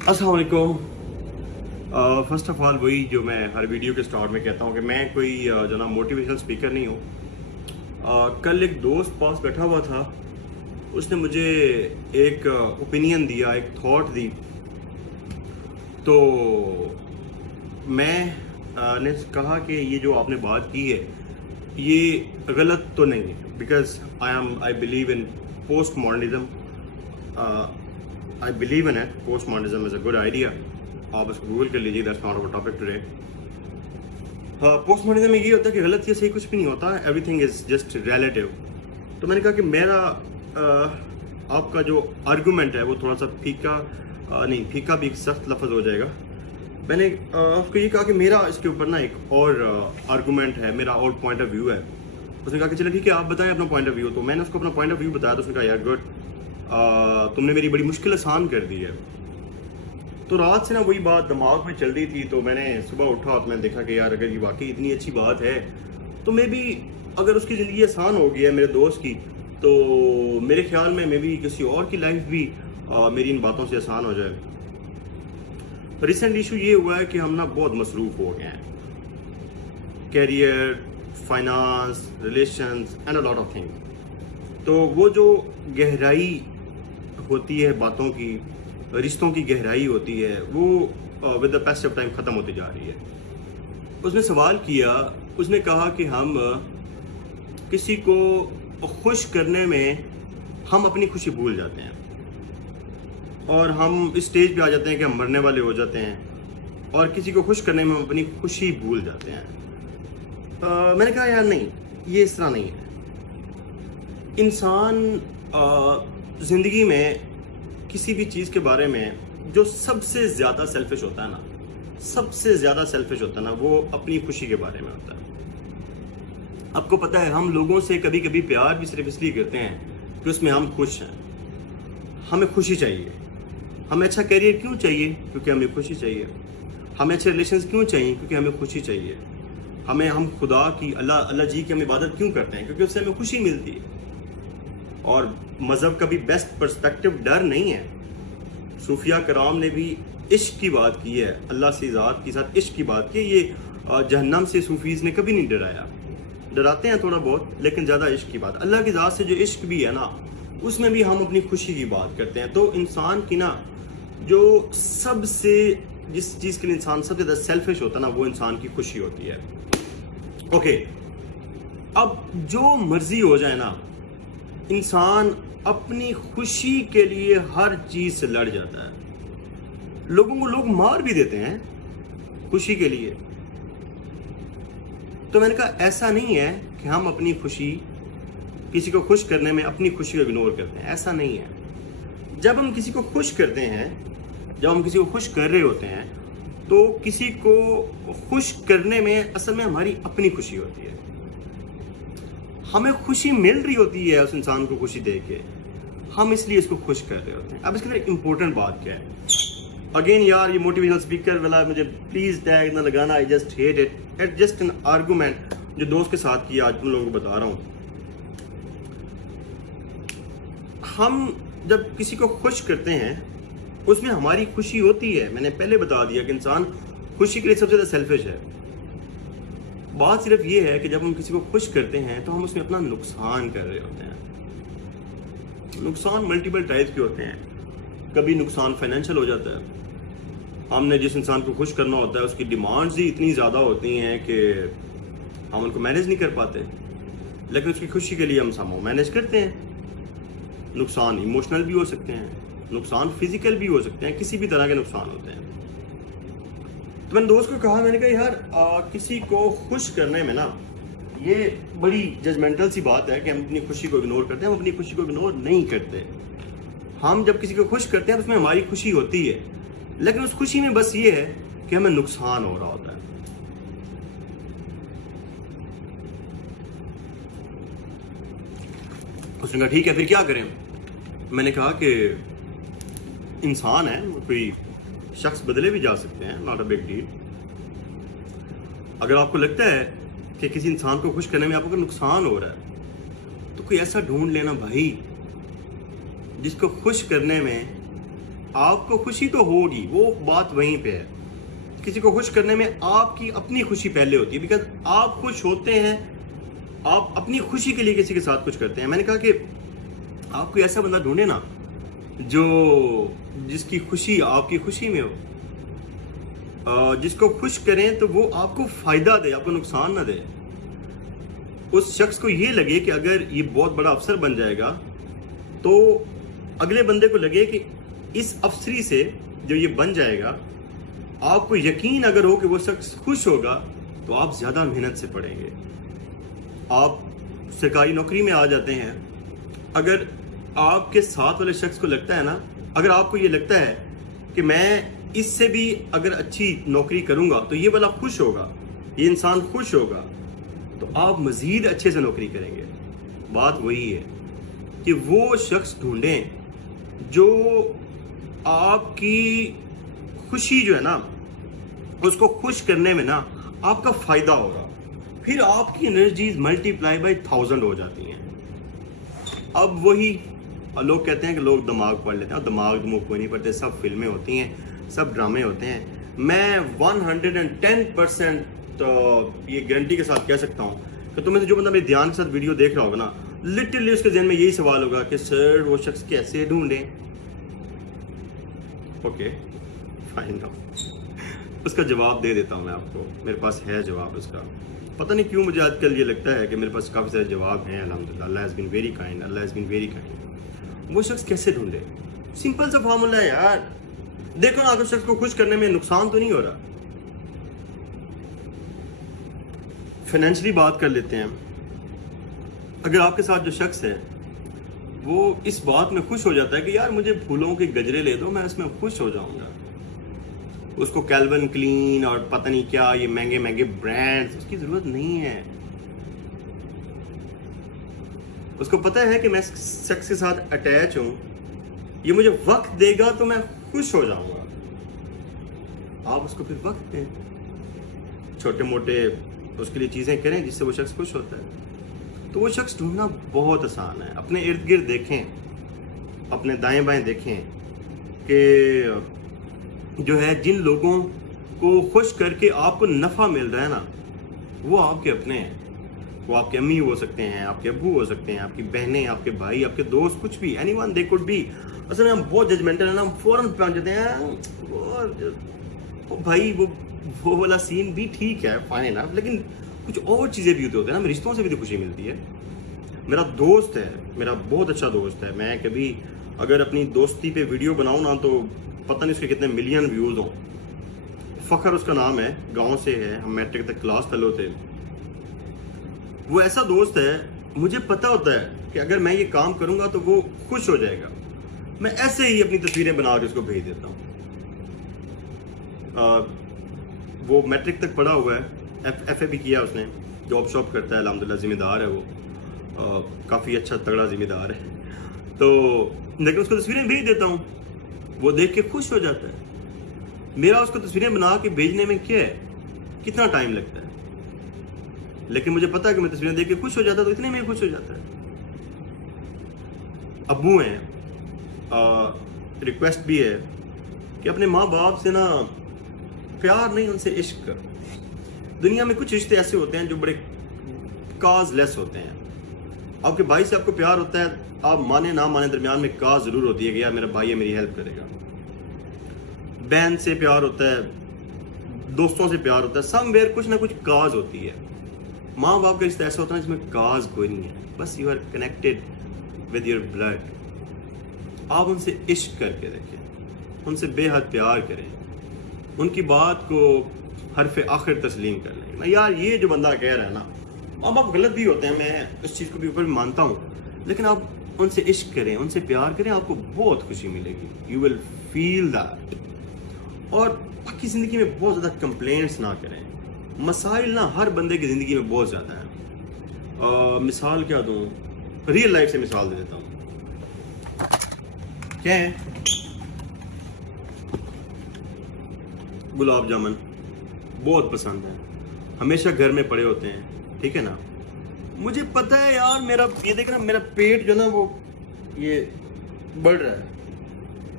अस्सलाम वालेकुम। First of all वही जो मैं हर वीडियो के स्टार्ट में कहता हूँ कि मैं कोई जो ना मोटिवेशनल स्पीकर नहीं हूँ। कल एक दोस्त पास बैठा हुआ था, उसने मुझे एक ओपिनियन दिया, एक थॉट दी। तो मैं ने कहा कि ये जो आपने बात की है ये गलत तो नहीं है, because I believe in post modernism. I believe in it. Post modernism is a good idea. आप उसको गूगल कर लीजिए, that's not our topic today. Post modernism में ये होता है कि गलत या सही कुछ भी नहीं होता, एवरीथिंग इज जस्ट रिलेटिव। तो मैंने कहा कि मेरा आपका जो आर्गूमेंट है वो थोड़ा सा फीका नहीं, फीका भी एक सख्त लफ्ज़ हो जाएगा। मैंने उसको ये कहा कि मेरा इसके ऊपर ना एक और आर्गूमेंट है, मेरा और पॉइंट ऑफ व्यू है। उसने कहा कि चलो ठीक है, आप बताएं अपना पॉइंट ऑफ व्यू। तो मैंने उसको अपना पॉइंट ऑफ व्यू बताया, तो उसने कहा यार गुड, तुमने मेरी बड़ी मुश्किल आसान कर दी है। तो रात से ना वही बात दिमाग में चल रही थी। तो मैंने सुबह उठा और मैंने देखा कि यार अगर ये वाकई इतनी अच्छी बात है तो मे बी अगर उसकी ज़िंदगी आसान हो गई है मेरे दोस्त की, तो मेरे ख्याल में मे बी किसी और की लाइफ भी मेरी इन बातों से आसान हो जाए। रिसेंट इशू ये हुआ है कि हम ना बहुत मसरूफ़ हो गए हैं, career, finance, relations and a lot of things. तो वो जो गहराई होती है बातों की, रिश्तों की गहराई होती है, वो with the passage of time ख़त्म होती जा रही है। उसने सवाल किया, उसने कहा कि हम किसी को खुश करने में हम अपनी खुशी भूल जाते हैं, और हम इस स्टेज पे आ जाते हैं कि हम मरने वाले हो जाते हैं, और किसी को खुश करने में हम अपनी खुशी भूल जाते हैं। मैंने कहा यार नहीं, ये इस तरह नहीं है। इंसान ज़िंदगी में किसी भी चीज़ के बारे में जो सबसे ज़्यादा सेल्फिश होता है ना, सबसे ज़्यादा सेल्फिश होता है ना, वो अपनी खुशी के बारे में होता है। आपको पता है हम लोगों से कभी कभी प्यार भी सिर्फ इसलिए करते हैं कि उसमें हम खुश हैं, हमें खुशी चाहिए। हमें अच्छा करियर क्यों चाहिए? क्योंकि हमें खुशी चाहिए। हमें अच्छे रिलेशंस क्यों चाहिए? क्योंकि हमें खुशी चाहिए। हम खुदा की, अल्लाह जी की हम इबादत क्यों करते हैं? क्योंकि उससे हमें खुशी मिलती है। और मज़हब का भी बेस्ट पर्सपेक्टिव डर नहीं है। सूफिया कराम ने भी इश्क की बात की है, अल्लाह से ज़ात के साथ इश्क की बात की। ये जहन्नम से सूफीज़ ने कभी नहीं डराया। डराते हैं थोड़ा बहुत, लेकिन ज़्यादा इश्क की बात, अल्लाह की ज़ात से जो इश्क भी है ना, उसमें भी हम अपनी खुशी की बात करते हैं। तो इंसान की ना जो सबसे, जिस चीज़ के लिए इंसान सबसे ज़्यादा सेल्फिश होता है ना, वो इंसान की खुशी होती है। ओके, अब जो मर्जी हो जाए ना, इंसान अपनी खुशी के लिए हर चीज से लड़ जाता है। लोगों को लोग मार भी देते हैं खुशी के लिए। तो मैंने कहा ऐसा नहीं है कि हम अपनी खुशी, किसी को खुश करने में अपनी खुशी को इग्नोर करते हैं, ऐसा नहीं है। जब हम किसी को खुश करते हैं, जब हम किसी को खुश कर रहे होते हैं, तो किसी को खुश करने में असल में हमारी अपनी खुशी होती है। हमें खुशी मिल रही होती है उस इंसान को खुशी दे के, हम इसलिए इसको खुश कर रहे होते हैं। अब इसके अंदर इंपॉर्टेंट बात क्या है? अगेन यार, ये मोटिवेशनल स्पीकर वाला मुझे प्लीज टैग ना लगाना, I just hate it. It just an argument जो दोस्त के साथ किया, आज तुम लोगों को बता रहा हूँ। हम जब किसी को खुश करते हैं उसमें हमारी खुशी होती है। मैंने पहले बता दिया कि इंसान खुशी के लिए सबसे ज़्यादा सेल्फिश है। बात सिर्फ ये है कि जब हम किसी को खुश करते हैं तो हम उसमें अपना नुकसान कर रहे होते हैं। नुकसान मल्टीपल टाइप के होते हैं। कभी नुकसान फाइनेंशियल हो जाता है। हमने जिस इंसान को खुश करना होता है उसकी डिमांड्स ही इतनी ज़्यादा होती हैं कि हम उनको मैनेज नहीं कर पाते, लेकिन उसकी खुशी के लिए हम समो मैनेज करते हैं। नुकसान इमोशनल भी हो सकते हैं, नुकसान फिजिकल भी हो सकते हैं, किसी भी तरह के नुकसान होते हैं। तो मैंने दोस्त को कहा, मैंने कहा यार किसी को खुश करने में ना, ये बड़ी जजमेंटल सी बात है कि हम अपनी खुशी को इग्नोर करते हैं। हम अपनी खुशी को इग्नोर नहीं करते। हम जब किसी को खुश करते हैं तो उसमें हमारी खुशी होती है, लेकिन उस खुशी में बस ये है कि हमें नुकसान हो रहा होता है। उसने कहा ठीक है, फिर क्या करें? मैंने कहा कि इंसान है, कोई शख्स बदले भी जा सकते हैं, नॉट अ बिग डील। अगर आपको लगता है कि किसी इंसान को खुश करने में आपको नुकसान हो रहा है, तो कोई ऐसा ढूंढ लेना भाई जिसको खुश करने में आपको खुशी तो होगी, वो बात वहीं पे है। किसी को खुश करने में आपकी अपनी खुशी पहले होती है, बिकॉज आप खुश होते हैं, आप अपनी खुशी के लिए किसी के साथ कुछ करते हैं। मैंने कहा कि आप कोई ऐसा बंदा ढूंढे ना जो जिसकी खुशी आपकी खुशी में हो, जिसको खुश करें तो वो आपको फायदा दे, आपको नुकसान ना दे। उस शख्स को ये लगे कि अगर ये बहुत बड़ा अफसर बन जाएगा तो अगले बंदे को लगे कि इस अफसरी से जो ये बन जाएगा, आपको यकीन अगर हो कि वो शख्स खुश होगा तो आप ज्यादा मेहनत से पढ़ेंगे। आप सरकारी नौकरी में आ जाते हैं, अगर आपके साथ वाले शख्स को लगता है ना, अगर आपको ये लगता है कि मैं इससे भी अगर अच्छी नौकरी करूंगा तो ये वाला खुश होगा, ये इंसान खुश होगा, तो आप मजीद अच्छे से नौकरी करेंगे। बात वही है कि वो शख्स ढूंढें जो आपकी खुशी जो है ना, उसको खुश करने में ना आपका फायदा होगा, फिर आपकी एनर्जीज मल्टीप्लाई बाय 1000 हो जाती हैं। अब वही लोग कहते हैं कि लोग दिमाग पढ़ लेते हैं, और दिमाग कोई नहीं पढ़ते, सब फिल्में होती हैं, सब ड्रामे होते हैं। मैं 110% ये गारंटी के साथ कह सकता हूँ कि तुम्हें से जो बंदा मेरे ध्यान के साथ वीडियो देख रहा होगा ना, लिटरली उसके जहन में यही सवाल होगा कि सर वो शख्स कैसे ढूंढें। ओके फाइन, उसका जवाब दे देता हूँ मैं आपको, मेरे पास है जवाब उसका। पता नहीं क्यों मुझे आजकल ये लगता है कि मेरे पास काफ़ी सारे जवाब हैं, अल्हम्दुलिल्लाह, अल्लाह has been very kind, Allah has been very kind. वो शख्स कैसे ढूंढे? सिंपल सा फार्मूला है यार। देखो ना, अगर शख्स को खुश करने में नुकसान तो नहीं हो रहा। फाइनेंशियली बात कर लेते हैं। अगर आपके साथ जो शख्स है वो इस बात में खुश हो जाता है कि यार मुझे फूलों के गजरे ले दो, मैं इसमें खुश हो जाऊंगा, उसको कैल्विन क्लीन और पता नहीं क्या ये महंगे महंगे ब्रांड्स उसकी जरूरत नहीं है। उसको पता है कि मैं शख्स के साथ अटैच हूं, ये मुझे वक्त देगा तो मैं खुश हो जाऊंगा। आप उसको फिर वक्त दें, छोटे मोटे उसके लिए चीजें करें जिससे वो शख्स खुश होता है। तो वो शख्स ढूंढना बहुत आसान है। अपने इर्द गिर्द देखें, अपने दाएं बाएं देखें कि जो है जिन लोगों को खुश करके आपको नफ़ा मिल रहा है ना, वो आपके अपने हैं। वो आपके अम्मी हो सकते हैं, आपके अब्बू हो सकते हैं, आपकी बहनें, आपके भाई, आपके दोस्त, कुछ भी, एनीवन दे कुड बी। असल में हम बहुत जजमेंटल है ना, हम फौरन पहुंच जाते हैं वो भाई वो वाला सीन भी ठीक है, फाइन है, लेकिन कुछ और चीज़ें भी होती हैं ना। रिश्तों से भी तो खुशी मिलती है। मेरा दोस्त है, मेरा बहुत अच्छा दोस्त है, मैं कभी अगर अपनी दोस्ती पे वीडियो बनाऊँ ना तो पता नहीं उसके कितने मिलियन व्यूज़ हों। फ़खर उसका नाम है, गांव से है, हम मैट्रिक तक क्लास फेलो थे। वो ऐसा दोस्त है, मुझे पता होता है कि अगर मैं ये काम करूंगा तो वो खुश हो जाएगा। मैं ऐसे ही अपनी तस्वीरें बना के उसको भेज देता हूँ। वो मैट्रिक तक पढ़ा हुआ है, FA भी किया उसने, जॉब शॉप करता है, अल्हम्दुलिल्लाह, जिम्मेदार है वो, काफ़ी अच्छा तगड़ा जिम्मेदार है। तो लेकिन उसको तस्वीरें भेज देता हूँ, वो देख के खुश हो जाता है। मेरा उसको तस्वीरें बना के भेजने में क्या है, कितना टाइम लगता है, लेकिन मुझे पता है कि मैं तस्वीरें देख के खुश हो जाता, तो इतने में खुश हो जाता है। अब्बू हैं, रिक्वेस्ट भी है कि अपने माँ बाप से ना प्यार नहीं, उनसे इश्क करो। दुनिया में कुछ रिश्ते ऐसे होते हैं जो बड़े काज लेस होते हैं। आपके भाई से आपको प्यार होता है, आप माने ना माने, दरमियान में काज जरूर होती है कि यार मेरा भाई है, मेरी हेल्प करेगा। बहन से प्यार होता है, दोस्तों से प्यार होता है, समवेयर कुछ ना कुछ काज होती है। माँ बाप का रिश्ता ऐसा होता है जिसमें काज कोई नहीं है, बस you are connected with your blood. आप उनसे इश्क करके देखें, उनसे बेहद प्यार करें, उनकी बात को हरफ आखिर तस्लीम कर लें ना। यार ये जो बंदा कह रहा है ना, माँ बाप गलत भी होते हैं, मैं इस चीज़ को भी ऊपर भी मानता हूँ, लेकिन आप उनसे इश्क करें, उनसे प्यार करें, आपको बहुत खुशी मिलेगी। You will feel that. और बाकी ज़िंदगी में बहुत ज़्यादा कंप्लेंट्स ना करें। मसाइल ना हर बंदे की ज़िंदगी में बहुत ज़्यादा है। मिसाल क्या दूँ, रियल लाइफ से मिसाल दे देता हूँ। क्या है, गुलाब जामुन बहुत पसंद है, हमेशा घर में पड़े होते हैं, ठीक है ना। मुझे पता है यार, मेरा ये देखना, मेरा पेट जो ना वो ये बढ़ रहा है,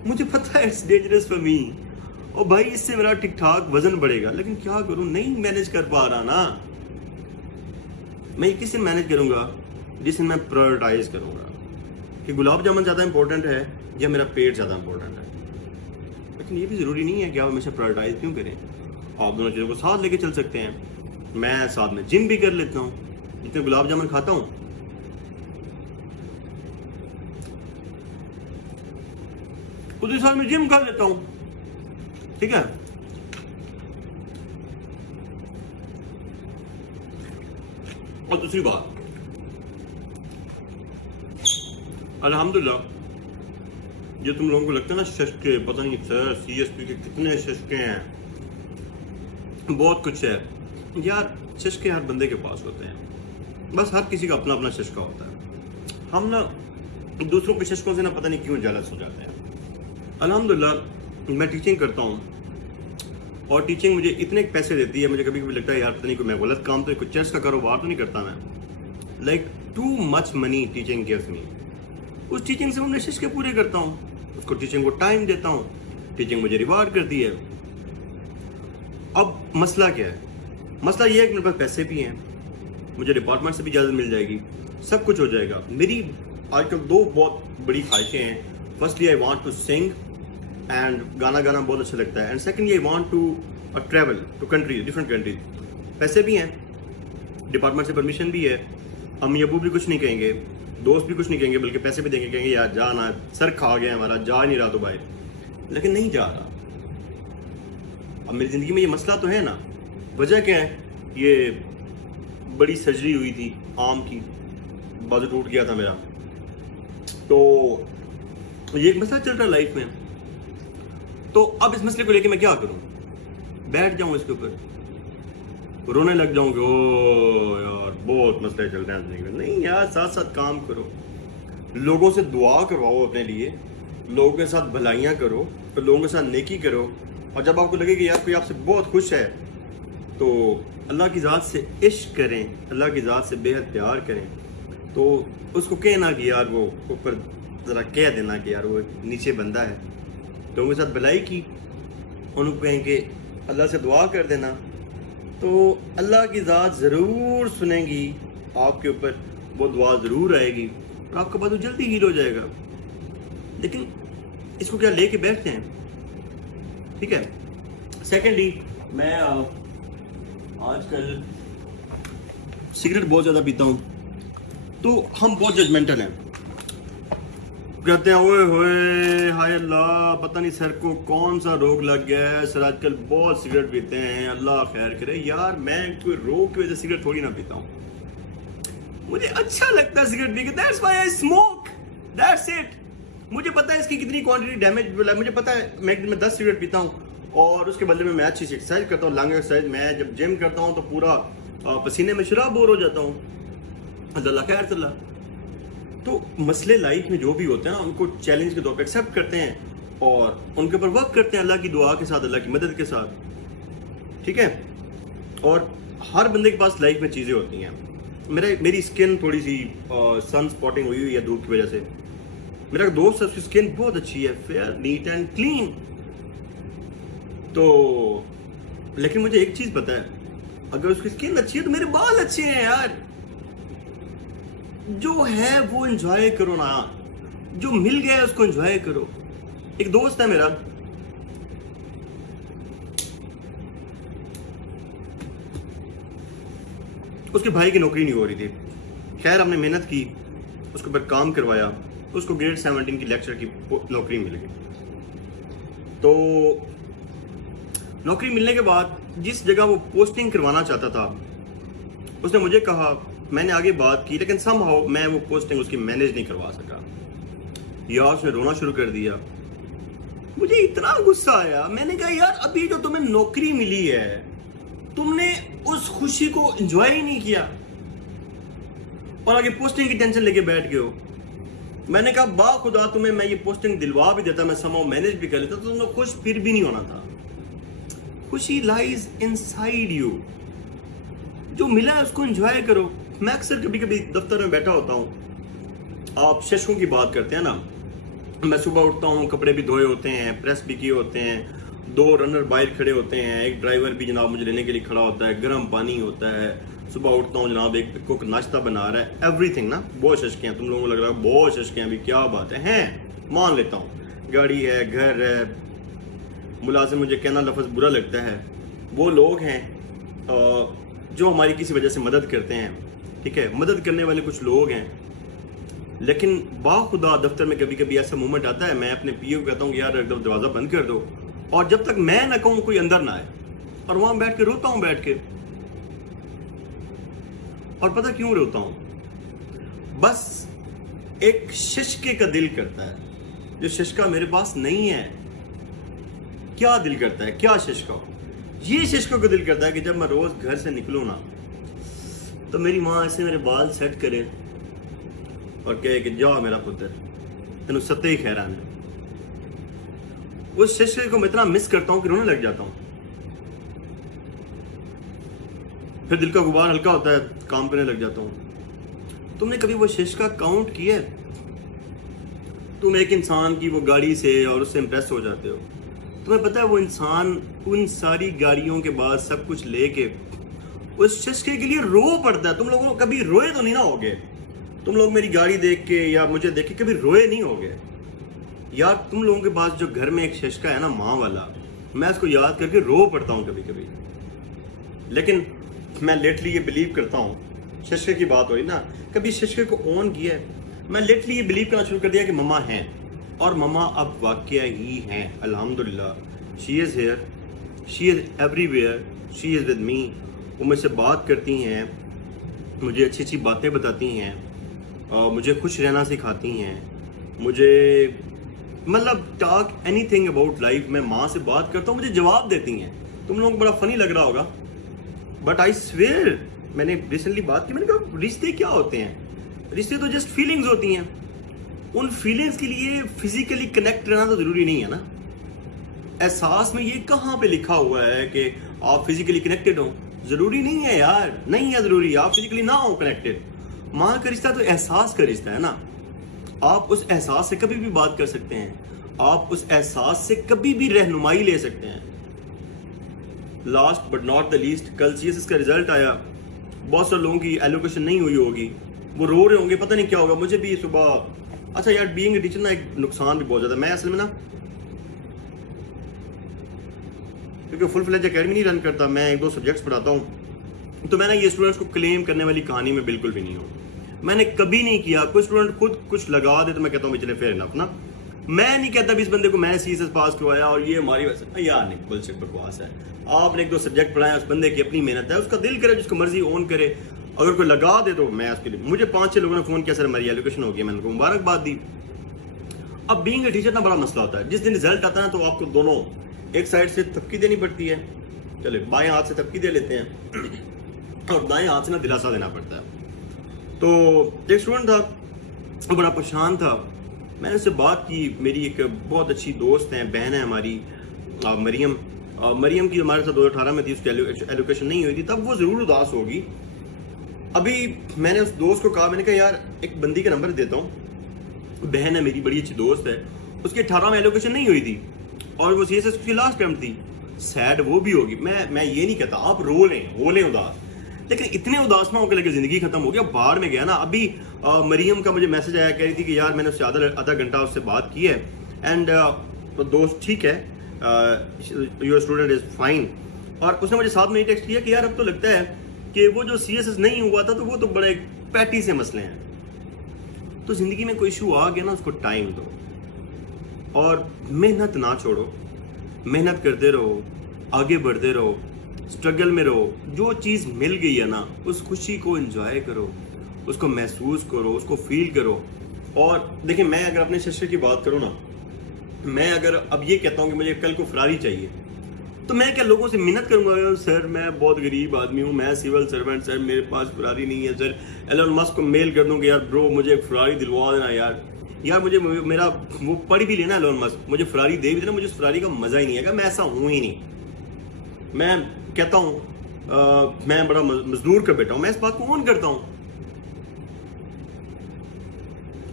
मुझे पता है इट्स डेंजरस फॉर मी, और भाई इससे मेरा ठीक ठाक वजन बढ़ेगा, लेकिन क्या करूं, नहीं मैनेज कर पा रहा ना। मैं ये किस दिन मैनेज करूंगा, जिस दिन मैं प्रायोरिटाइज करूंगा कि गुलाब जामुन ज़्यादा इंपॉर्टेंट है या मेरा पेट ज़्यादा इंपॉर्टेंट है। लेकिन ये भी ज़रूरी नहीं है कि आप हमेशा प्रायोरिटाइज क्यों करें, आप दोनों चीज़ों को साथ लेके चल सकते हैं। मैं साथ में जिम भी कर लेता हूँ, जितने गुलाब जामुन खाता हूँ उतने साथ में जिम कर लेता हूँ, ठीक है। और दूसरी बात, अल्हम्दुलिल्लाह, जो तुम लोगों को लगता है ना शशके, पता नहीं सर सीएसपी के कितने शशके हैं, बहुत कुछ है यार। शशके हर बंदे के पास होते हैं, बस हर किसी का अपना अपना शशका होता है। हम ना दूसरों के शशकों से ना पता नहीं क्यों जेलस हो जाते हैं। अल्हम्दुलिल्लाह मैं टीचिंग करता हूँ, और टीचिंग मुझे इतने पैसे देती है, मुझे कभी कभी लगता है यार पता नहीं कोई मैं गलत काम तो, कुछ चर्च का कारोबार तो नहीं करता मैं। Like too much money teaching gives me. उस टीचिंग से मैं नशिश के पूरे करता हूँ, उसको टीचिंग को टाइम देता हूँ, टीचिंग मुझे रिवार्ड करती है। अब मसला क्या है, मसला ये है कि मेरे पास पैसे भी हैं, मुझे डिपार्टमेंट से भी इजाज़त मिल जाएगी, सब कुछ हो जाएगा। मेरी आजकल दो बहुत बड़ी ख्वाहिशें हैं। Firstly I want to sing, and गाना गाना बहुत अच्छा लगता है, and secondly I want to travel to countries, different countries. पैसे भी हैं, डिपार्टमेंट से परमिशन भी है, अम्मी अबू भी कुछ नहीं कहेंगे, दोस्त भी कुछ नहीं कहेंगे, बल्कि पैसे भी देंगे, कहेंगे यार जा ना, सर खा गया हमारा, जा नहीं रहा तो भाई, लेकिन नहीं जा रहा। अब मेरी ज़िंदगी में ये मसला तो है ना। वजह क्या है, ये बड़ी सर्जरी हुई थी आम की, बाजू टूट गया था मेरा, तो ये एक मसला चल रहा है लाइफ में। तो अब इस मसले को लेके मैं क्या करूं, बैठ जाऊं इसके ऊपर, रोने लग जाऊंगे, ओ यार बहुत मसले चल रहे हैं जिंदगी में। नहीं यार, साथ साथ काम करो, लोगों से दुआ करवाओ अपने लिए, लोगों के साथ भलाइयाँ करो, तो लोगों के साथ नेकी करो, और जब आपको लगे कि यार कोई आपसे बहुत खुश है तो अल्लाह की ज़ात से इश्क करें, अल्लाह की ज़ात से बेहद प्यार करें, तो उसको कहना कि यार वो ऊपर ज़रा कह देना कि यार वो नीचे बंदा है, लोगों के साथ भलाई की, उनको कहें कि अल्लाह से दुआ कर देना, तो अल्लाह की ज़ात ज़रूर सुनेगी आपके ऊपर, वो दुआ ज़रूर आएगी और आपका बात जल्दी हील हो जाएगा। लेकिन इसको क्या लेके बैठते हैं, ठीक है। सेकेंडली, मैं आजकल सिगरेट बहुत ज़्यादा पीता हूँ, तो हम बहुत जजमेंटल हैं, कहते हैं ओए होए हाय अल्लाह, पता नहीं सर को कौन सा रोग लग गया है, सर आजकल बहुत सिगरेट पीते हैं, अल्लाह खैर करे। यार मैं कोई रोग की वजह से सिगरेट थोड़ी ना पीता हूँ, मुझे अच्छा लगता है सिगरेट पी के, that's why I smoke, that's it. मुझे पता है इसकी कितनी क्वांटिटी डैमेज, मुझे पता है मैं एक दिन में 10 सिगरेट पीता हूँ, और उसके बदले में मैं अच्छी सी एक्सरसाइज करता हूँ, लंग एक्सरसाइज। मैं जब जिम करता हूँ तो पूरा पसीने में शराब बोर हो जाता हूँ, अल्लाह खैर चला। तो मसले लाइफ में जो भी होते हैं ना, उनको चैलेंज के तौर पर एक्सेप्ट करते हैं और उनके ऊपर वर्क करते हैं, अल्लाह की दुआ के साथ, अल्लाह की मदद के साथ, ठीक है। और हर बंदे के पास लाइफ में चीज़ें होती हैं। मेरी स्किन थोड़ी सी सन स्पॉटिंग हुई हुई है धूप की वजह से। मेरा दोस्त है, उसकी स्किन बहुत अच्छी है, फेयर नीट एंड क्लीन। तो लेकिन मुझे एक चीज़ पता है, अगर उसकी स्किन अच्छी है तो मेरे बाल अच्छे हैं यार। जो है वो एंजॉय करो ना, जो मिल गया है उसको एंजॉय करो। एक दोस्त है मेरा, उसके भाई की नौकरी नहीं हो रही थी, खैर हमने मेहनत की, उसके ऊपर काम करवाया, उसको ग्रेड 17 की लेक्चर की नौकरी मिल गई। तो नौकरी मिलने के बाद जिस जगह वो पोस्टिंग करवाना चाहता था, उसने मुझे कहा, मैंने आगे बात की, लेकिन समहाउ मैं वो पोस्टिंग उसकी मैनेज नहीं करवा सका। यार उसने रोना शुरू कर दिया, मुझे इतना गुस्सा आया। मैंने कहा यार अभी जो तुम्हें नौकरी मिली है, तुमने उस खुशी को एंजॉय ही नहीं किया और आगे पोस्टिंग की टेंशन लेके बैठ गए हो। मैंने कहा बा खुदा तुम्हें मैं ये पोस्टिंग दिलवा भी देता, मैं समहाउ मैनेज भी कर लेता, तो तुमने खुश फिर भी नहीं होना था। खुशी लाइज इनसाइड यू, जो मिला है उसको एंजॉय करो। मैं अक्सर कभी कभी दफ्तर में बैठा होता हूँ, आप शशकों की बात करते हैं ना, मैं सुबह उठता हूँ, कपड़े भी धोए होते हैं, प्रेस भी किए होते हैं, 2 रनर बाहर खड़े होते हैं, एक ड्राइवर भी जनाब मुझे लेने के लिए खड़ा होता है, गर्म पानी होता है, सुबह उठता हूँ जनाब, एक कुक नाश्ता बना रहा है, एवरीथिंग ना। बहुत शशके हैं, तुम लोगों को लग रहा है बहुत शशके हैं, अभी क्या बात है, मान लेता हूँ, गाड़ी है, घर है, मुलाजिम, मुझे कहना लफ्ज़ बुरा लगता है, वो लोग हैं जो हमारी किसी वजह से मदद करते हैं, ठीक है, मदद करने वाले कुछ लोग हैं। लेकिन बाखुदा दफ्तर में कभी कभी ऐसा मोमेंट आता है, मैं अपने पीओ को कहता हूँ यार एकदम दरवाज़ा बंद कर दो, और जब तक मैं ना कहूँ कोई अंदर ना आए, और वहां बैठ के रोता हूँ बैठ के। और पता क्यों रोता हूँ? बस एक शिशके का दिल करता है, जो शिशका मेरे पास नहीं है। क्या दिल करता है, क्या शिशका हो? ये शिशकों को दिल करता है कि जब मैं रोज घर से निकलूं ना, तो मेरी माँ ऐसे मेरे बाल सेट करे और कहे कि जाओ मेरा पुत्र, तेन सत्ते ही खैरान है। उस शिशके को मैं इतना मिस करता हूं कि रोने लग जाता हूं। फिर दिल का गुबार हल्का होता है, काम करने लग जाता हूं। तुमने कभी वो शिशका काउंट किया है? तुम एक इंसान की वो गाड़ी से और उससे इंप्रेस हो जाते हो, तुम्हें पता है वो इंसान उन सारी गाड़ियों के बाद सब कुछ लेके उस शिशके के लिए रो पड़ता है। तुम लोगों कभी रोए तो नहीं ना होगे? तुम लोग मेरी गाड़ी देख के या मुझे देख के कभी रोए नहीं होगे यार? तुम लोगों के पास जो घर में एक शिशका है ना, माँ वाला, मैं उसको याद करके रो पड़ता हूँ कभी कभी। लेकिन मैं लेटली ये बिलीव करता हूँ, शिशके की बात हो रही ना, कभी शिशके को ऑन किया है? मैं लेटली ये बिलीव करना शुरू कर दिया कि मम्मा हैं, और मम्मा अब वाकया ही हैं, अल्हम्दुलिल्लाह। She is here, she is everywhere, she is with me. वो मुझसे बात करती हैं, मुझे अच्छी अच्छी बातें बताती हैं, मुझे खुश रहना सिखाती हैं, मुझे मतलब टॉक एनीथिंग अबाउट लाइफ। मैं माँ से बात करता हूँ, मुझे जवाब देती हैं। तुम लोगों को बड़ा फनी लग रहा होगा, बट आई स्वेयर, मैंने रिसेंटली बात की, मैंने कहा रिश्ते क्या होते हैं? रिश्ते तो जस्ट फीलिंग्स होती हैं। उन फीलिंग्स के लिए फिजिकली कनेक्ट रहना तो जरूरी नहीं है ना। एहसास में ये कहाँ पे लिखा हुआ है कि आप फिजिकली कनेक्टेड हो? जरूरी नहीं है यार, नहीं है जरूरी आप फिजिकली ना हो कनेक्टेड। माँ का रिश्ता तो एहसास का रिश्ता है ना। आप उस एहसास से कभी भी बात कर सकते हैं, आप उस एहसास से कभी भी रहनुमाई ले सकते हैं। Last but not the least, कल सीएसएस का रिजल्ट आया, बहुत सारे लोगों की एलोकेशन नहीं हुई होगी, वो रो रहे होंगे, पता नहीं क्या होगा। मुझे भी सुबह, अच्छा यार बीइंग ए टीचर ना एक नुकसान भी बहुत ज्यादा। मैं असल में ना, क्योंकि फुल फ्लेज एकेडमी नहीं रन करता, मैं 1-2 सब्जेक्ट्स पढ़ाता हूँ, तो मैं ना ये स्टूडेंट्स को क्लेम करने वाली कहानी में बिल्कुल भी नहीं हूँ। मैंने कभी नहीं किया। कोई स्टूडेंट खुद कुछ लगा दे तो मैं कहता हूँ चले फेयर इनफ ना। मैं नहीं कहता भी इस बंदे को मैंने सीएसएस पास करवाया और ये हमारी वजह, यार नहीं, बुलशिट बकवास है। आपने 1-2 सब्जेक्ट पढ़ाए, उस बंदे की अपनी मेहनत है, उसका दिल करे जिसको मर्जी ऑन करे। अगर कोई लगा दे तो मैं उसके लिए, मुझे 5-6 लोगों ने फोन किया सर हमारी एलोकेशन हो गई, मैंने उनको मुबारकबाद दी। अब बीइंग ए टीचर ना बड़ा मसला होता है, जिस दिन रिजल्ट आता है तो आपको दोनों एक साइड से थपकी देनी पड़ती है, चले बाएं हाथ से थपकी दे लेते हैं और दाएं हाथ से ना दिलासा देना पड़ता है। तो एक स्टूडेंट था, वो बड़ा परेशान था, मैंने उससे बात की। मेरी एक बहुत अच्छी दोस्त है, बहन है हमारी, मरियम। मरियम की हमारे साथ 2018 में थी, उसकी एलोकेशन नहीं हुई थी, तब वो ज़रूर उदास होगी। अभी मैंने उस दोस्त को कहा, मैंने कहा यार एक बंदी का नंबर देता हूँ, बहन है मेरी, बड़ी अच्छी दोस्त है, उसकी 18 में एलोकेशन नहीं हुई थी और वो सीएसएस की लास्ट टाइम थी। सैड वो भी होगी, मैं ये नहीं कहता आप रो लें, हो लें उदास, लेकिन इतने उदास ना होकर लगे जिंदगी खत्म हो गया, बाहर में गया ना। अभी मरियम का मुझे मैसेज आया, कह रही थी कि यार मैंने उससे आधा घंटा उससे बात की है एंड तो दोस्त ठीक है, योर स्टूडेंट इज फाइन। और उसने मुझे साथ में ही टेक्स्ट किया कि यार अब तो लगता है कि वो जो सीएसएस नहीं हुआ था तो वो तो बड़े पैटी से मसले हैं। तो जिंदगी में कोई इशू आ गया ना, उसको टाइम दो और मेहनत ना छोड़ो, मेहनत करते रहो, आगे बढ़ते रहो, स्ट्रगल में रहो। जो चीज़ मिल गई है ना, उस खुशी को एंजॉय करो, उसको महसूस करो, उसको फील करो। और देखिए, मैं अगर अपने शिष्य की बात करूँ ना, मैं अगर अब ये कहता हूँ कि मुझे कल को फरारी चाहिए, तो मैं क्या लोगों से मिन्नत करूंगा? सर मैं बहुत गरीब आदमी हूँ, मैं सिविल सर्वेंट, सर मेरे पास फरारी नहीं है। सर एलन मस्क को मेल कर दूंगा, यार ब्रो मुझे एक फरारी दिलवा देना यार मुझे मेरा वो पढ़ भी लेना एलन मस्क, मुझे फरारी दे भी देना, मुझे उस फरारी का मजा ही नहीं आएगा। मैं ऐसा हूँ ही नहीं। मैं कहता हूँ मैं बड़ा मजदूर का बेटा हूँ, मैं इस बात को ऑन करता हूँ। अब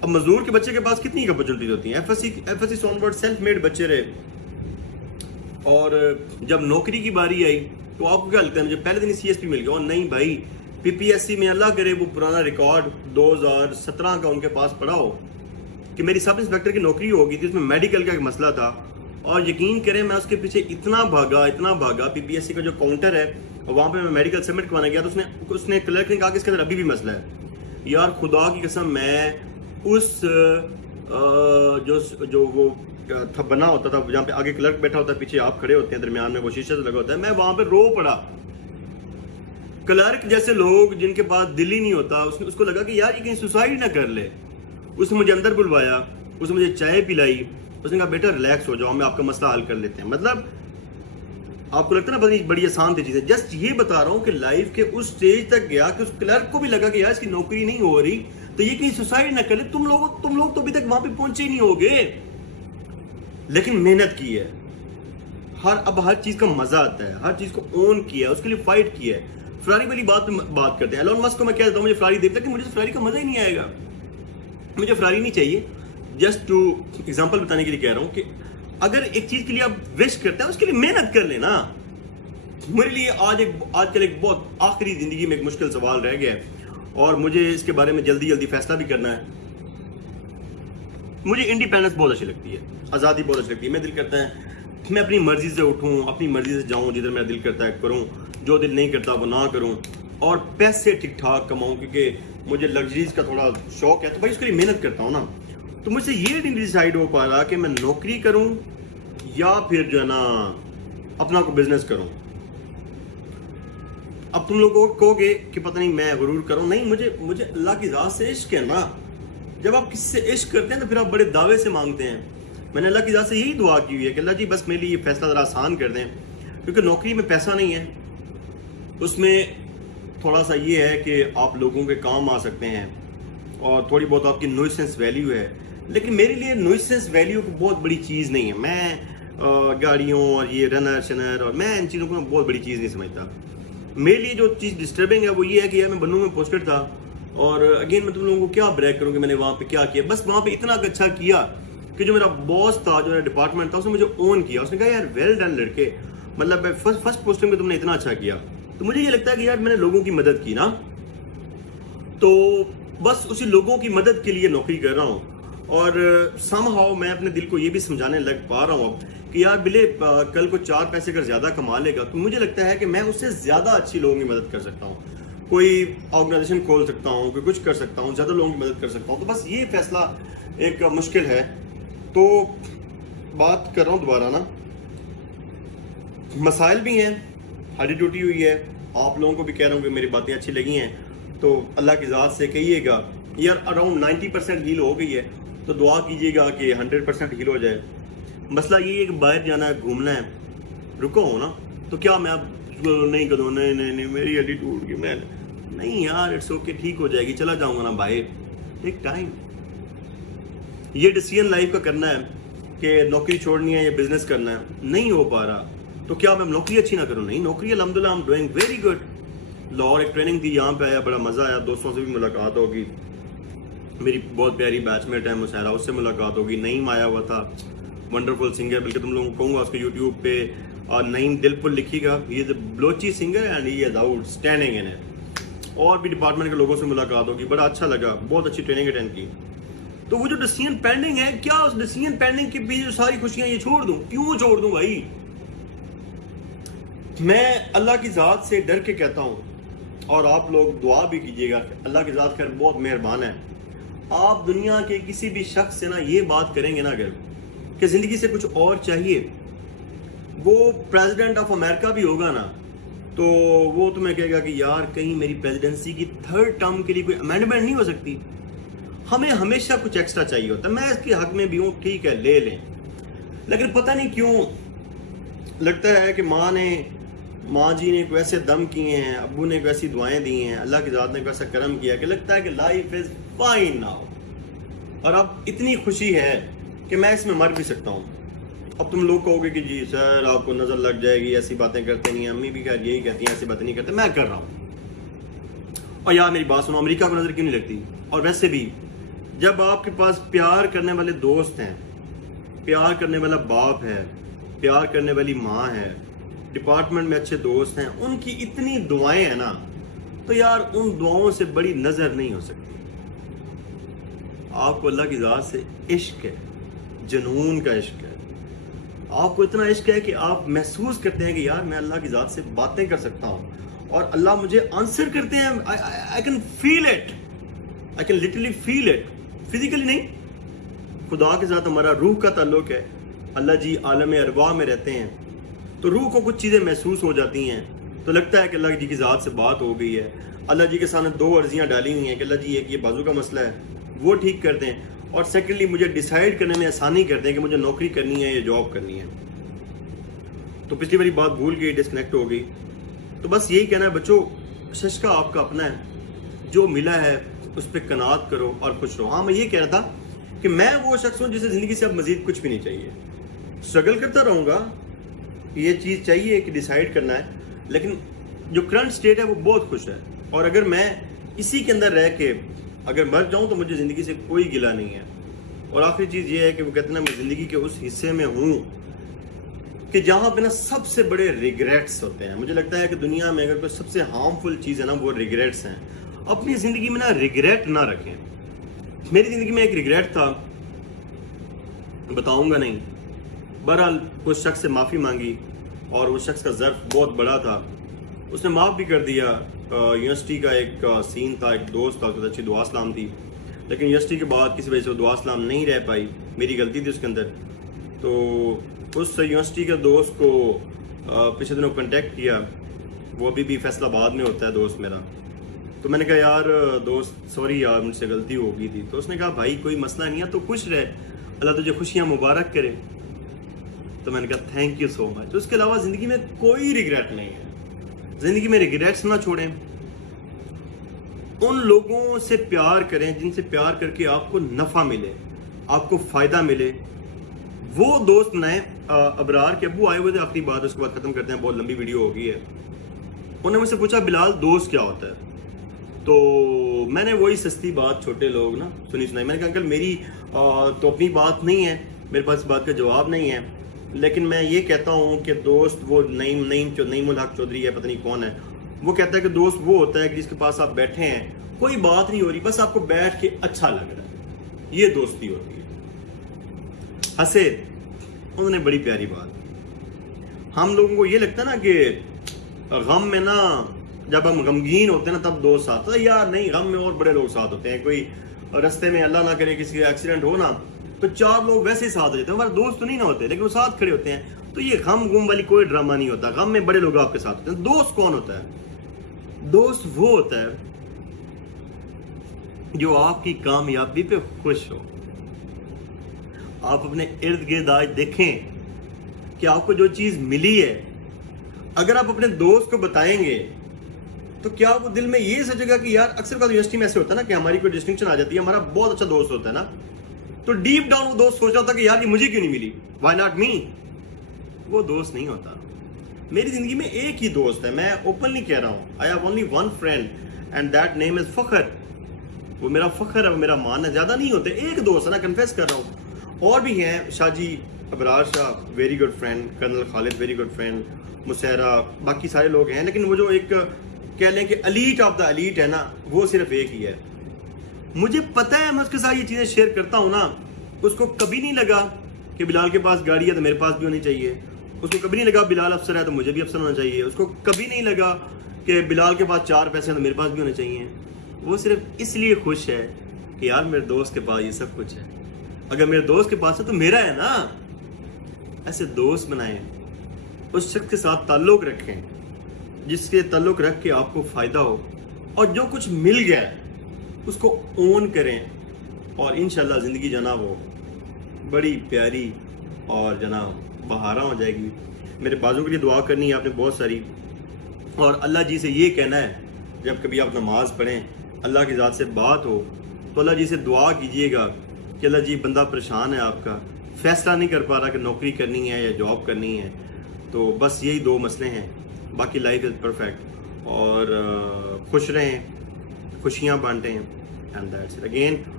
अब मजदूर के बच्चे के पास कितनी अपॉर्चुनिटीज होती हैं, एफएससी सोनवर्ड सेल्फ मेड बच्चे रहे, और जब नौकरी की बारी आई तो आपको क्या लगता है, मुझे पहले दिन सीएसपी मिल गया, और नहीं भाई पीपीएससी में अल्लाह करे वो पुराना रिकॉर्ड 2017 का उनके पास पड़ा हो कि मेरी सब इंस्पेक्टर की नौकरी होगी थी, उसमें मेडिकल का एक मसला था, और यकीन करें मैं उसके पीछे इतना भागा, पीपीएससी का जो काउंटर है वहाँ पे मैं मेडिकल सबमिट करवाना गया तो उसने क्लर्क ने कहा कि इसके अंदर अभी भी मसला है। यार खुदा की कसम, मैं उस जो वो था बना होता था जहाँ पे आगे क्लर्क बैठा होता है, पीछे आप खड़े होते हैं, दरमियान में वो शीशे से लगा होता है, मैं वहां पे रो पड़ा। क्लर्क जैसे लोग जिनके पास दिल ही नहीं होता, उसको लगा कि यार ये कहीं सुसाइड ना कर ले। उसने मुझे अंदर बुलवाया, उसने मुझे चाय पिलाई, उसने कहा बेटा रिलैक्स हो जाओ, हम आपका मसला हल कर लेते हैं। मतलब आपको लगता है ना बड़ी आसान थी चीजें। जस्ट ये बता रहा हूँ कि लाइफ के उस स्टेज तक गया कि उस क्लर्क को भी लगा कि यार इसकी नौकरी नहीं हो रही तो ये कहीं सुसाइड ना कर ले। तुम लोग तो अभी तक वहां पे पहुंचे नहीं होगे, लेकिन मेहनत की है। अब हर चीज का मजा आता है, हर चीज को ओन किया है, उसके लिए फाइट किया है। फरारी वाली बात करते हैं। एलोन मस्क को मैं कह देता हूँ मुझे फरारी देता कि मुझे तो फरारी का मजा ही नहीं आएगा, मुझे फरारी नहीं चाहिए। जस्ट टू एग्जांपल बताने के लिए कह रहा हूँ कि अगर एक चीज के लिए आप विश करते हैं उसके लिए मेहनत कर लेना। मेरे लिए आजकल एक बहुत आखिरी जिंदगी में एक मुश्किल सवाल रह गया है और मुझे इसके बारे में जल्दी फैसला भी करना है। मुझे इंडिपेंडेंस बहुत अच्छी लगती है, आज़ादी बहुत अच्छी लगती है। मैं दिल करता है मैं अपनी मर्जी से उठूं, अपनी मर्जी से जाऊं, जिधर मेरा दिल करता है करूं, जो दिल नहीं करता वो ना करूं, और पैसे ठीक ठाक कमाऊं, क्योंकि मुझे लग्जरीज का थोड़ा शौक है। तो भाई उसके लिए मेहनत करता हूं ना। तो मुझसे ये नहीं डिसाइड हो पा रहा कि मैं नौकरी करूं या फिर जो है ना अपना को बिजनेस करूं। अब तुम लोग कहोगे कि पता नहीं मैं गुरूर करूं, नहीं, मुझे अल्लाह की राह से इश्क है ना। जब आप किसी से इश्क करते हैं तो फिर आप बड़े दावे से मांगते हैं। मैंने अल्लाह की राह से यही दुआ की हुई है कि अल्लाह जी बस मेरे लिए ये फैसला ज़रा आसान कर दें, क्योंकि नौकरी में पैसा नहीं है, उसमें थोड़ा सा ये है कि आप लोगों के काम आ सकते हैं और थोड़ी बहुत आपकी नुइसेंस वैल्यू है, लेकिन मेरे लिए नुइसेंस वैल्यू को बहुत बड़ी चीज़ नहीं है। मैं गाड़ियों और ये रनर शनर और मैं इन चीज़ों को बहुत बड़ी चीज़ नहीं समझता। मेरे लिए जो चीज़ डिस्टर्बिंग है वो ये है कि यार मैं बन्नू में पोस्टेड था और अगेन मैं तुम लोगों को क्या ब्रेक करूँ कि मैंने वहाँ पे क्या किया। बस वहाँ पे इतना अच्छा किया कि जो मेरा बॉस था, जो मेरा डिपार्टमेंट था, उसने मुझे ओन किया। उसने कहा यार वेल डन लड़के, मतलब फर्स्ट पोस्टिंग में तुमने इतना अच्छा किया। तो मुझे ये लगता है कि यार मैंने लोगों की मदद की ना, तो बस उसी लोगों की मदद के लिए नौकरी कर रहा हूँ। और समहाउ मैं अपने दिल को ये भी समझाने लग पा रहा हूँ अब कि यार बिले कल को 4 पैसे अगर ज़्यादा कमा लेगा तो मुझे लगता है कि मैं उससे ज़्यादा अच्छी लोगों की मदद कर सकता हूँ। कोई ऑर्गेनाइजेशन खोल सकता हूँ, कोई कुछ कर सकता हूँ, ज़्यादा लोगों की मदद कर सकता हूँ। तो बस ये फैसला एक मुश्किल है। तो बात कर रहा हूँ दोबारा ना, मसाइल भी हैं, हार्डी ड्यूटी हुई है। आप लोगों को भी कह रहा हूँ कि मेरी बातें अच्छी लगी हैं तो अल्लाह की ज़ात से कहिएगा यार अराउंड 90% हील हो गई है, तो दुआ कीजिएगा कि 100% हील हो जाए। मसला ये है कि बाहर जाना है, घूमना है, रुको हो ना, तो क्या मैं अब नहीं करूँ, नहीं मेरी हड्डी टूट गई, मैं नहीं यार इट्स ओके, ठीक हो जाएगी, चला जाऊँगा ना बाहर, टेक टाइम। ये डिसीजन लाइफ का करना है कि नौकरी छोड़नी है या बिजनेस करना है, नहीं हो पा रहा तो क्या मैं नौकरी अच्छी ना करूँ? नहीं, नौकरी अल्हम्दुलिल्लाह I am doing very good. Lahore एक ट्रेनिंग थी, यहाँ पे आया, बड़ा मज़ा आया, दोस्तों से भी मुलाकात होगी, मेरी बहुत प्यारी बैचमेट है मुसैरा, उससे मुलाकात होगी। नईम आया हुआ था, वंडरफुल सिंगर, बल्कि तुम लोगों को कहूँगा उसके यूट्यूब पे और नईम दिलपुर लिखिएगा, he is a Balochi singer and he is outstanding in it. और भी डिपार्टमेंट के लोगों से मुलाकात होगी, बड़ा अच्छा लगा, बहुत अच्छी ट्रेनिंग अटेंड की। तो वो जो डिसीजन पेंडिंग है, क्या उस डिसीजन पेंडिंग के पीछे सारी खुशियाँ ये छोड़ दूँ? क्यों छोड़ दूँ भाई? मैं अल्लाह की ज़ात से डर के कहता हूँ, और आप लोग दुआ भी कीजिएगा, अल्लाह की ज़ात खैर बहुत मेहरबान है। आप दुनिया के किसी भी शख्स से ना ये बात करेंगे ना अगर कि ज़िंदगी से कुछ और चाहिए, वो प्रेसिडेंट ऑफ अमेरिका भी होगा ना, तो वो तुम्हें कहेगा कि यार कहीं मेरी प्रेसिडेंसी की 3rd टर्म के लिए कोई अमेंडमेंट नहीं हो सकती? हमें हमेशा कुछ एक्स्ट्रा चाहिए होता है। मैं इसके हक में भी हूँ, ठीक है ले लें, लेकिन पता नहीं क्यों लगता है कि माँ जी ने वैसे दम किए हैं, अब्बू ने वैसी दुआएं दी हैं, अल्लाह की ज़ात ने वैसा करम किया कि लगता है कि लाइफ इज़ फाइन नाउ, और अब इतनी खुशी है कि मैं इसमें मर भी सकता हूँ। अब तुम लोग कहोगे कि जी सर आपको नज़र लग जाएगी, ऐसी बातें करते नहीं, अम्मी भी खैर यही कहती हैं ऐसी बातें नहीं करते, मैं कर रहा हूँ। और यार मेरी बात सुनो, अमेरिका को नज़र क्यों नहीं लगती? और वैसे भी जब आपके पास प्यार करने वाले दोस्त हैं, प्यार करने वाला बाप है, प्यार करने वाली माँ है, डिपार्टमेंट में अच्छे दोस्त हैं, उनकी इतनी दुआएं हैं ना, तो यार उन दुआओं से बड़ी नजर नहीं हो सकती। आपको अल्लाह की ज़ात से इश्क है, जुनून का इश्क है, आपको इतना इश्क है कि आप महसूस करते हैं कि यार मैं अल्लाह की ज़ात से बातें कर सकता हूँ और अल्लाह मुझे आंसर करते हैं। I can feel it, I can literally feel it, physically नहीं, खुदा के साथ हमारा रूह का ताल्लुक है। अल्लाह जी आलम अरवाह में रहते हैं, तो रूह को कुछ चीज़ें महसूस हो जाती हैं, तो लगता है कि अल्लाह जी की ज़ात से बात हो गई है। अल्लाह जी के सामने 2 अर्जियाँ डाली हुई हैं कि अल्लाह जी एक ये बाजू का मसला है, वो ठीक कर दें, और सेकेंडली मुझे डिसाइड करने में आसानी कर दें कि मुझे नौकरी करनी है या जॉब करनी है। तो पिछली बारी बात भूल गई, डिस्कनेक्ट हो गई। तो बस यही कहना है बच्चों, शशका आपका अपना है, जो मिला है उस पर कनात करो और खुश रहो। हाँ, मैं ये कह रहा था कि मैं वो शख्स हूँ जिसे ज़िंदगी से अब मज़ीद कुछ भी नहीं चाहिए। स्ट्रगल करता रहूँगा, ये चीज़ चाहिए कि डिसाइड करना है, लेकिन जो करंट स्टेट है वो बहुत खुश है। और अगर मैं इसी के अंदर रह के अगर मर जाऊँ तो मुझे ज़िंदगी से कोई गिला नहीं है। और आखिरी चीज़ ये है कि वो कहते हैं ना, मैं ज़िंदगी के उस हिस्से में हूँ कि जहाँ पे ना सबसे बड़े रिग्रेट्स होते हैं। मुझे लगता है कि दुनिया में अगर कोई सबसे हार्मफुल चीज़ है ना, वो रिग्रेट्स हैं। अपनी ज़िंदगी में ना रिग्रेट ना रखें। मेरी ज़िंदगी में एक रिग्रेट था, बताऊँगा नहीं। बहरहाल उस शख्स से माफ़ी मांगी और उस शख्स का ज़र्फ बहुत बड़ा था, उसने माफ़ भी कर दिया। यूनिवर्सिटी का एक सीन था, एक दोस्त था, उसके अच्छी दुआ सलाम थी, लेकिन यूनिवर्सिटी के बाद किसी वजह से वो दुआ सलाम नहीं रह पाई, मेरी गलती थी उसके अंदर। तो उस यूनिवर्सिटी के दोस्त को पिछले दिनों कांटेक्ट किया, वो अभी भी फैसलाबाद में होता है दोस्त मेरा। तो मैंने कहा यार दोस्त सॉरी यार मुझसे गलती हो गई थी। तो उसने कहा भाई कोई मसला नहीं है, तो खुश रहे, अल्लाह तुझे खुशियाँ मुबारक करे। तो मैंने कहा थैंक यू सो मच। उसके अलावा ज़िंदगी में कोई रिग्रेट नहीं है। ज़िंदगी में रिग्रेट्स ना छोड़ें, उन लोगों से प्यार करें जिनसे प्यार करके आपको नफ़ा मिले, आपको फ़ायदा मिले। वो दोस्त नए अबरार के अब्बू आए हुए थे, आखिरी बात उसके बाद ख़त्म करते हैं, बहुत लंबी वीडियो हो गई है। उन्होंने मुझसे पूछा बिलाल दोस्त क्या होता है, तो मैंने वही सस्ती बात छोटे लोग ना सुनी सुनाई। मैंने कहा अंकल मेरी तो अपनी बात नहीं है, मेरे पास बात का जवाब नहीं है, लेकिन मैं ये कहता हूँ कि दोस्त वो नईमुल हक चौधरी है, पता नहीं कौन है, वो कहता है कि दोस्त वो होता है कि जिसके पास आप बैठे हैं, कोई बात नहीं हो रही, बस आपको बैठ के अच्छा लग रहा है, ये दोस्ती होती है। हंसे, उन्होंने बड़ी प्यारी बात। हम लोगों को ये लगता है ना कि गम में ना, जब हम गमगीन होते हैं ना तब दोस्त साथ, तो यार नहीं, गम में और बड़े लोग साथ होते हैं। कोई रास्ते में अल्लाह ना करे किसी का एक्सीडेंट हो ना, तो 4 लोग वैसे ही साथ हो जाते हैं। हमारे दोस्त तो नहीं ना होते, लेकिन वो साथ खड़े होते हैं। तो ये गम गुम वाली कोई ड्रामा नहीं होता, गम में बड़े लोग आपके साथ होते हैं। दोस्त कौन होता है? दोस्त वो होता है जो आपकी कामयाबी पे खुश हो। आप अपने इर्द गिर्द आज देखें कि आपको जो चीज मिली है, अगर आप अपने दोस्त को बताएंगे तो क्या वो दिल में ये सोचेगा कि यार, अक्सर का यूनिवर्सिटी में ऐसे होता है ना कि हमारी कोई डिस्टिंक्शन आ जाती है, हमारा बहुत अच्छा दोस्त होता है ना, तो डीप डाउन वो दोस्त सोच रहा होता है कि यार ये मुझे क्यों नहीं मिली, व्हाई नॉट मी। वो दोस्त नहीं होता। मेरी जिंदगी में एक ही दोस्त है, मैं ओपनली कह रहा हूँ, I have only one friend and that name is फखर। वो मेरा फखर है, वो मेरा मान है, ज्यादा नहीं होते, एक दोस्त है ना, कन्फेस कर रहा हूँ। और भी हैं, Shahaji Abrar Shah very good friend, colonel Khalid very good friend, मुसैरा, बाकी सारे लोग हैं, लेकिन वो जो एक कह लें कि एलीट ऑफ द एलीट है ना, वो सिर्फ एक ही है। मुझे पता है, मैं उसके साथ ये चीज़ें शेयर करता हूँ ना, उसको कभी नहीं लगा कि बिलाल के पास गाड़ी है तो मेरे पास भी होनी चाहिए, उसको कभी नहीं लगा बिलाल अफसर है तो मुझे भी अफसर होना चाहिए, उसको कभी नहीं लगा कि बिलाल के पास 4 पैसे हैं तो मेरे पास भी होने चाहिए। वो सिर्फ इसलिए खुश है कि यार मेरे दोस्त के पास ये सब कुछ है, अगर मेरे दोस्त के पास है तो मेरा है ना। ऐसे दोस्त बनाएं, उस शख्स के साथ ताल्लुक रखें जिसके ताल्लुक रख के आपको फ़ायदा हो, और जो कुछ मिल गया है उसको ओन करें, और इंशाल्लाह ज़िंदगी जना वो बड़ी प्यारी और जना बहारा हो जाएगी। मेरे बाजू के लिए दुआ करनी है आपने बहुत सारी, और अल्लाह जी से ये कहना है, जब कभी आप नमाज़ पढ़ें, अल्लाह की ज़ात से बात हो, तो अल्लाह जी से दुआ कीजिएगा कि अल्लाह जी बंदा परेशान है, आपका फ़ैसला नहीं कर पा रहा कि नौकरी करनी है या जॉब करनी है, तो बस यही 2 मसले हैं, बाकी लाइफ इज़ परफेक्ट। और खुश रहें, खुशियाँ बांटें, एंड दैट्स इट। अगेन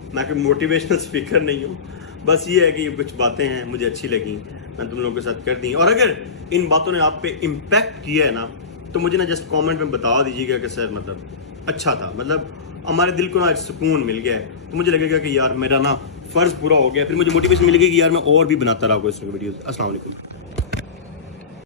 मैं कोई मोटिवेशनल स्पीकर नहीं हूँ, बस ये है कि ये कुछ बातें हैं मुझे अच्छी लगी, मैंने तुम लोगों के साथ कर दी। और अगर इन बातों ने आप पे इम्पैक्ट किया है ना, तो मुझे ना जस्ट कमेंट में बता दीजिएगा कि सर मतलब अच्छा था, मतलब हमारे दिल को ना सुकून मिल गया है, तो मुझे लगेगा कि यार मेरा ना फ़र्ज़ पूरा हो गया, फिर मुझे मोटिवेशन मिलेगी कि यार मैं और भी बनाता रहा इस वीडियोज़। अस्सलाम वालेकुम।